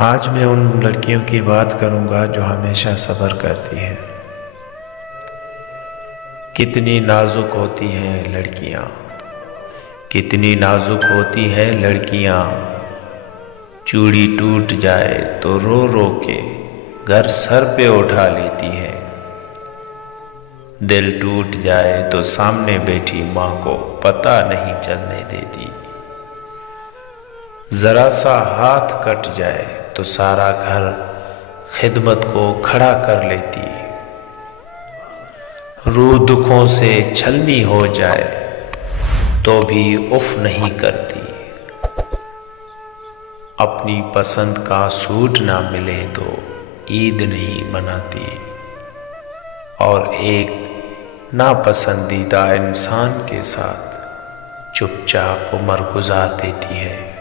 آج میں ان لڑکیوں کی بات کروں گا جو ہمیشہ صبر کرتی ہیں۔ کتنی نازک ہوتی ہیں لڑکیاں، کتنی نازک ہوتی ہیں لڑکیاں، چوڑی ٹوٹ جائے تو رو رو کے گھر سر پہ اٹھا لیتی ہے، دل ٹوٹ جائے تو سامنے بیٹھی ماں کو پتہ نہیں چلنے دیتی، ذرا سا ہاتھ کٹ جائے تو سارا گھر خدمت کو کھڑا کر لیتی، روح دکھوں سے چھلنی ہو جائے تو بھی اف نہیں کرتی، اپنی پسند کا سوٹ نہ ملے تو عید نہیں مناتی، اور ایک ناپسندیدہ انسان کے ساتھ چپ چاپ عمر گزار دیتی ہے۔